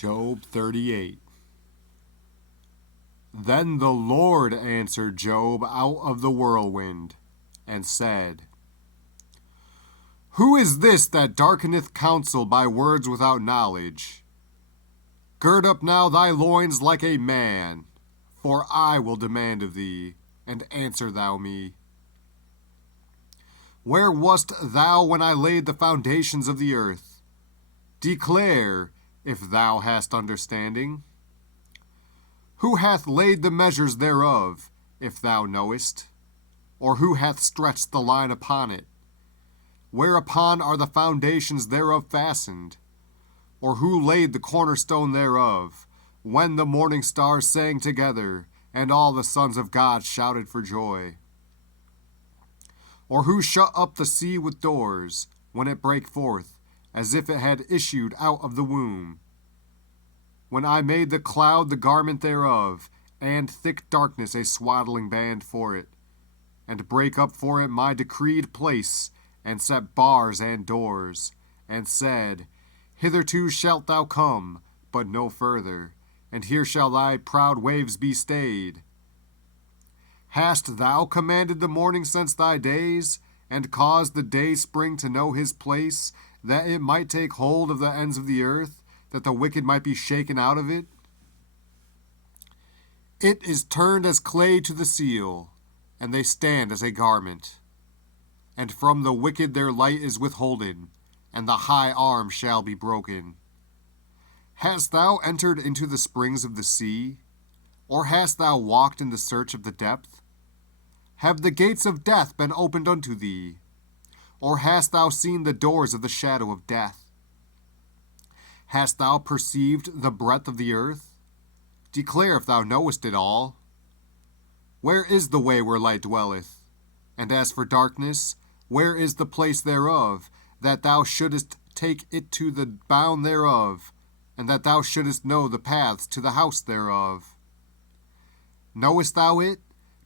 Job 38. Then the Lord answered Job out of the whirlwind, and said, Who is this that darkeneth counsel by words without knowledge? Gird up now thy loins like a man, for I will demand of thee, and answer thou me. Where wast thou when I laid the foundations of the earth? Declare, if thou hast understanding. Who hath laid the measures thereof, if thou knowest? Or who hath stretched the line upon it? Whereupon are the foundations thereof fastened? Or who laid the cornerstone thereof, when the morning stars sang together, and all the sons of God shouted for joy? Or who shut up the sea with doors, when it brake forth, as if it had issued out of the womb? When I made the cloud the garment thereof, and thick darkness a swaddling band for it, and brake up for it my decreed place, and set bars and doors, and said, Hitherto shalt thou come, but no further, and here shall thy proud waves be stayed. Hast thou commanded the morning since thy days, and caused the day spring to know his place, that it might take hold of the ends of the earth, that the wicked might be shaken out of it? It is turned as clay to the seal, and they stand as a garment. And from the wicked their light is withholden, and the high arm shall be broken. Hast thou entered into the springs of the sea? Or hast thou walked in the search of the depth? Have the gates of death been opened unto thee? Or hast thou seen the doors of the shadow of death? Hast thou perceived the breadth of the earth? Declare if thou knowest it all. Where is the way where light dwelleth? And as for darkness, where is the place thereof, that thou shouldest take it to the bound thereof, and that thou shouldest know the paths to the house thereof? Knowest thou it,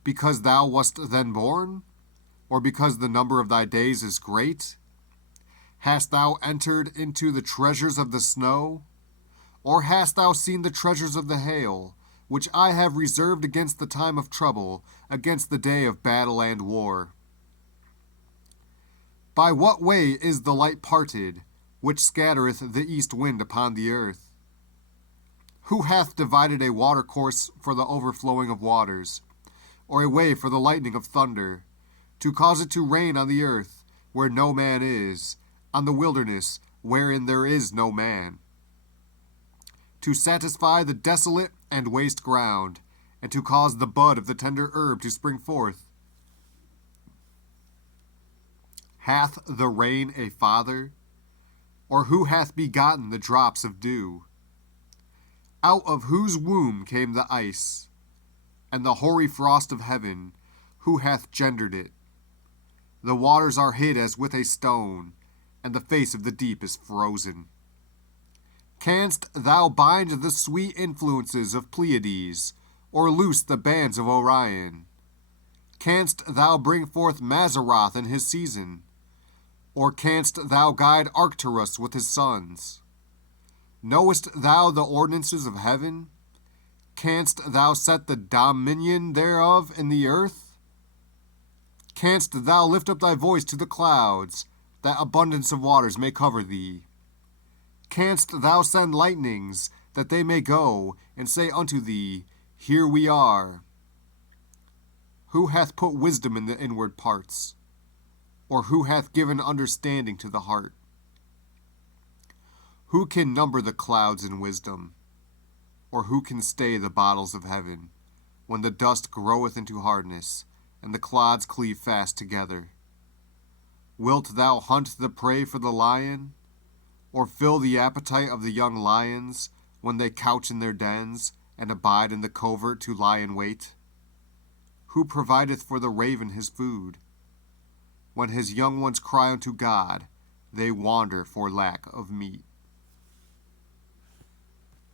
because thou wast then born? Or because the number of thy days is great? Hast thou entered into the treasures of the snow? Or hast thou seen the treasures of the hail, which I have reserved against the time of trouble, against the day of battle and war? By what way is the light parted, which scattereth the east wind upon the earth? Who hath divided a watercourse for the overflowing of waters, or a way for the lightning of thunder, to cause it to rain on the earth, where no man is, on the wilderness, wherein there is no man, to satisfy the desolate and waste ground, and to cause the bud of the tender herb to spring forth? Hath the rain a father? Or who hath begotten the drops of dew? Out of whose womb came the ice, and the hoary frost of heaven, who hath gendered it? The waters are hid as with a stone, and the face of the deep is frozen. Canst thou bind the sweet influences of Pleiades, or loose the bands of Orion? Canst thou bring forth Mazzaroth in his season? Or canst thou guide Arcturus with his sons? Knowest thou the ordinances of heaven? Canst thou set the dominion thereof in the earth? Canst thou lift up thy voice to the clouds, that abundance of waters may cover thee? Canst thou send lightnings, that they may go, and say unto thee, Here we are? Who hath put wisdom in the inward parts? Or who hath given understanding to the heart? Who can number the clouds in wisdom? Or who can stay the bottles of heaven, when the dust groweth into hardness, and the clods cleave fast together? Wilt thou hunt the prey for the lion? Or fill the appetite of the young lions, when they couch in their dens, and abide in the covert to lie in wait? Who provideth for the raven his food? When his young ones cry unto God, they wander for lack of meat.